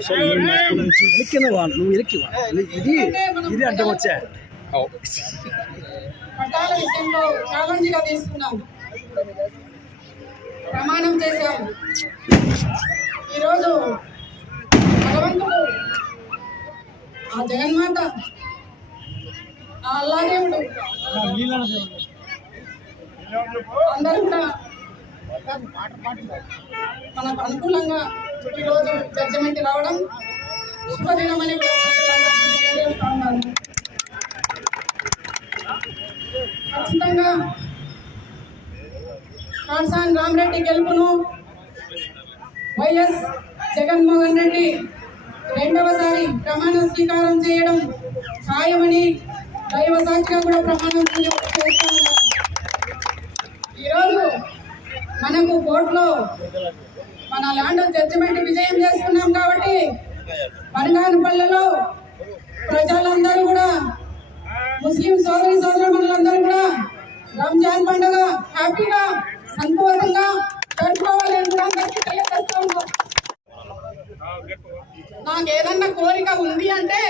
వెనక్కిన వాళ్ళు నువ్వు వా. ఇది ఇది అడ్డం వచ్చా పట్టాల విషయంలో ఛాలెంజ్గా తీసుకున్నాం. ప్రమాణం చేశాం. ఈరోజు భగవంతుడు ఆ జగన్మాత ఆ అల్లాదేవుడు అందరూ కూడా మనకు అనుకూలంగా ఈరోజు జడ్జిమెంట్ రావడం శుభదినం అని ఖచ్చితంగా కాన్సాన్ రామరెడ్డి గెలుపును వైఎస్ జగన్మోహన్ రెడ్డి రెండవసారి ప్రమాణ స్వీకారం చేయడం ఖాయమని దైవ సాక్షిగా కూడా ప్రమాణం చేయ- చేస్తా ఈరోజు మనకు కోర్టులో మన ల్యాండ్ జడ్జిమెంట్ విజయం చేసుకున్నాం కాబట్టి పల్లెలో ప్రజలందరూ కూడా ముస్లిం సోదరి సోదరులందరూ కూడా రంజాన్ పండుగ హ్యాపీగా సంతోషంగా జరుపుకోవాలి అని కూడా అందరికీ తెలియజేస్తా ఉన్నాం. నాకు ఏదన్నా కోరిక ఉంది అంటే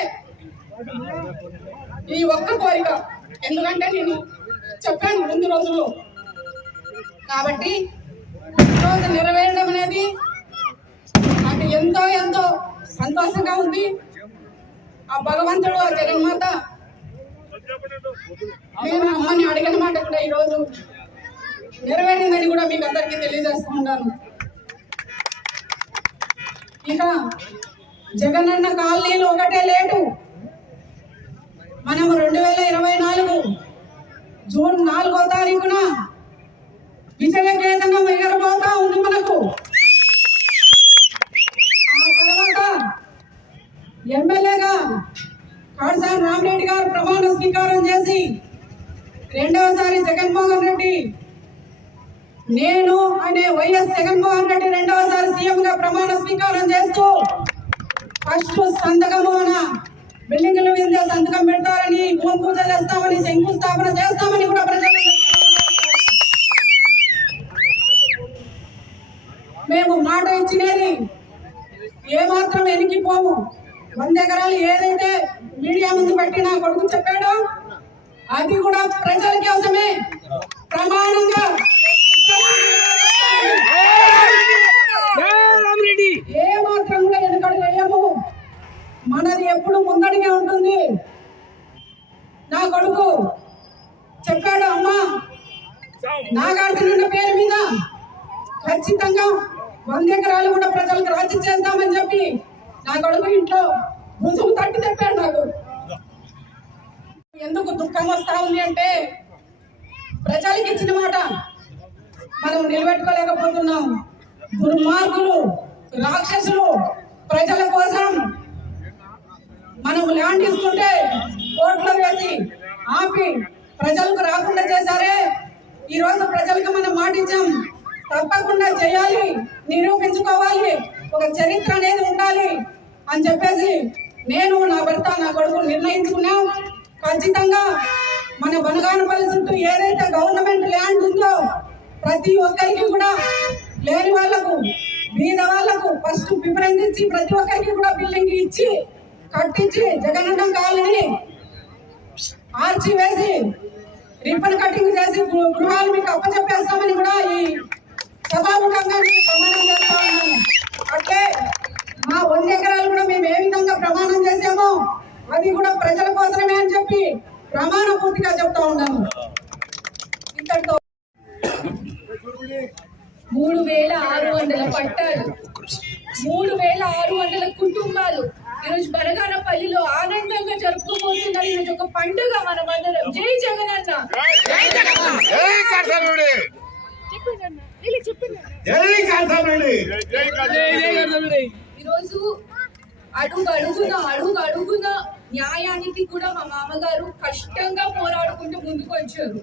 ఈ ఒక్క కోరిక ఎందుకంటే నేను చెప్పాను ముందు రోజుల్లో కాబట్టి రోజు నెరవేరడం అనేది నాకు ఎంతో ఎంతో సంతోషంగా ఉంది. ఆ భగవంతుడు ఆ జగన్మాత నేను అమ్మని అడిగిన మాట కూడా ఈరోజు నెరవేరిందని కూడా మీకు అందరికీ తెలియజేస్తూ ఉన్నాను. ఇక జగనన్న కాలనీలు ఒకటే లేటు. మనం రెండు వేల ఇరవై నాలుగు జూన్ నాలుగో తారీఖున విజయ కేంద్రంగా ఎగరబోతా ఉంది మనకు. ఆ తర్వాత ఎమ్మెల్యేగా కాడసాని రామరెడ్డి గారు ప్రమాణ స్వీకారం చేసి రెండవసారి జగన్మోహన్ రెడ్డి నేను అనే వైఎస్ జగన్మోహన్ రెడ్డి రెండవసారి సీఎం గా ప్రమాణ స్వీకారం చేస్తూ ఫస్ట్ సంతకము అన బిల్డింగ్ల మీద సంతకం పెడతారని భూమి పూజ చేస్తామని శంకుస్థాపన చేస్తామని కూడా ప్రజలు మేము మాట ఇచ్చినది ఏమాత్రం వెనక్కిపోము వంద ఎకరాలు ఏదైతే మీడియా ముందు పెట్టి నా కొడుకు చెప్పాడో అది కూడా ప్రజల కోసమే. ప్రమాణంగా. ఏ మాత్రం కూడా వెనకడు వేయము. మనది ఎప్పుడు ముందడిగే ఉంటుంది. నా కొడుకు చెప్పాడు అమ్మా నాగార్జున పేరు మీద ఖచ్చితంగా వంద ఎకరాలు కూడా ప్రజలకు రాసి చేద్దామని చెప్పి నా కొడుకు ఇంట్లో రుజువు తట్టి చెప్పాడు నాకు. ఎందుకు దుఃఖం వస్తా ఉంది అంటే ప్రజలకు ఇచ్చిన మాట మనం నిలబెట్టుకోలేకపోతున్నాం. దుర్మార్గులు రాక్షసులు ప్రజల కోసం మనం ల్యాండ్ ఇస్తుంటే కోర్టులో వేసి ఆపి ప్రజలకు రాకుండా చేశారే. ఈరోజు ప్రజలకు మనం మాటించాం తప్పకుండా చేయాలి నిరూపించుకోవాలి ఒక చరిత్ర అనేది ఉండాలి అని చెప్పేసి నేను నా భర్త నా కొడుకు నిర్ణయించుకున్నాం. ఖచ్చితంగా మన బనగానపల్లి చుట్టూ ఏదైతే గవర్నమెంట్ ల్యాండ్ ఉందో ప్రతి ఒక్కరికి కూడా లేని వాళ్ళకు బీద వాళ్ళకు ఫస్ట్ ప్రిఫరెన్స్ ఇచ్చి ప్రతి ఒక్కరికి కూడా బిల్డింగ్ ఇచ్చి కట్టించి జగనన్నం కాలనీ ఆర్చి వేసి రిబ్బన్ కటింగ్ చేసి గృహాలు మీకు అప్పచెప్పేస్తామని కూడా ఈ సభాముఖంగా మీకు ప్రమాణం చేస్తా ఉన్నాను అంటే మా వంద ఎకరాలు కూడా మేము ఏ విధంగా ప్రమాణం చేసామో అది కూడా ప్రజల కోసమే అని చెప్పి ప్రమాణ పూర్తిగా చెప్తా ఉన్నాను ఇంతటితో మూడు వేల ఆరు వందల పట్టాలు మూడు వేల ఆరు వందల కుటుంబాలు ఈరోజు బనగానపల్లిలో ఆనందంగా జరుపుకోబోతున్నారు. ఈరోజు ఒక పండుగ మనం అందరం జై జగన్ అన్న. జై కాసారెడ్డి ఈరోజు అడుగు అడుగున అడుగు అడుగున న్యాయానికి కూడా మా మామగారు కష్టంగా పోరాడుకుంటూ ముందుకు వచ్చారు.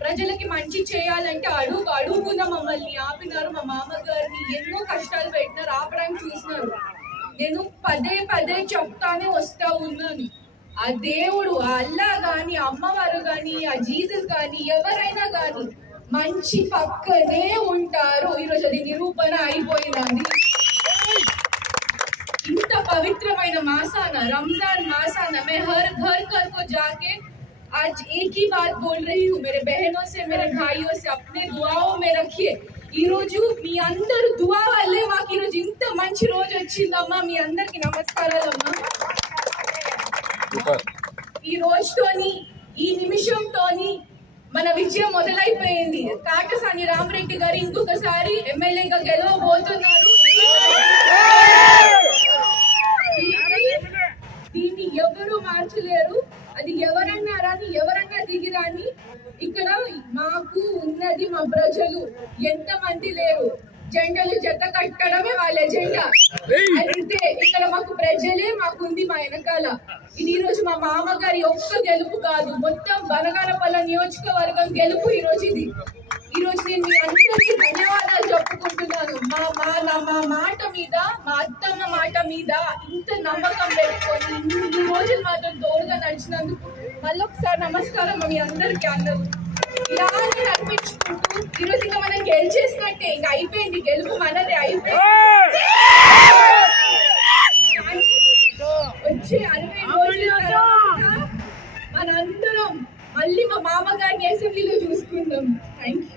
ప్రజలకి మంచి చేయాలంటే అడుగు అడుగున మమ్మల్ని ఆపినారు. మా మామగారిని ఎన్నో కష్టాలు పెట్టినారు. ఆపడానికి చూసినారు. నేను పదే పదే చెప్తానే వస్తా ఉన్నాను. ఆ దేవుడు ఆ అల్లా గాని అమ్మవారు గాని ఆ జీసస్ గాని ఎవరైనా గాని మంచి పక్కనే ఉంటారు ఈరోజు అది నిరూపణ అయిపోయినది ఇంత పవిత్రమైన మాసాన రంజాన్ మాసాన मैं हर घर घर को जाके आज एक ही बात बोल रही हूँ मेरे बहनों से मेरे भाइयों से अपने दुआओं में रखिए ఈ రోజు మీ అందరు దువా వల్లే మాకు ఈరోజు ఇంత మంచి రోజు వచ్చిందమ్మా మీ అందరికి నమస్కారాలమ్మా ఈ రోజుతోని ఈ నిమిషంతోని మన విజయం మొదలైపోయింది. కాటసాని రామరెడ్డి గారు ఇంకొకసారి ఎమ్మెల్యేగా గెలవబోతున్నారు. దీన్ని- దీన్ని ఎవరు మార్చలేరు? అది ఎవరన్నా రాని ఎవరన్నా దిగిరాని ఇక్కడ మాకు ఉన్నది మా ప్రజలు. ఎంతమంది లేరు? జెండలు జత కట్టడమే వాళ్ళ ఎజెండా అంతే ఇక్కడ మాకు ప్రజలే మాకుంది మా వెనకాల. ఇది ఈ రోజు మా మామగారి ఒక్క గెలుపు కాదు మొత్తం బనగానపల్ల నియోజకవర్గం గెలుపు ఈ రోజు ఇది. ఈ రోజు నేను మీ అందరికీ ధన్యవాదాలు చెప్పుకుంటున్నాను. మా మా నా- మా మాట మీద మా అత్తమ్మ మాట మీద ఇంత నమ్మకం పెట్టుకొని ఇన్ని రోజులు మాత్రం తోడుగా నడిచినందుకు మళ్ళొకసారి నమస్కారం మీ అందరికీ అందరూ. ఇలాగే నడిపించుకుంటూ ఈరోజు ఇంకా మనం గెలిచేసినట్టే. ఇంకా అయిపోయింది. గెలుపు మనదే. అయిపోయింది. వచ్చే అరవై రోజుల తర్వాత మనందరం మళ్ళీ మా మామగారిని అసెంబ్లీలో చూసుకుందాం. Thank you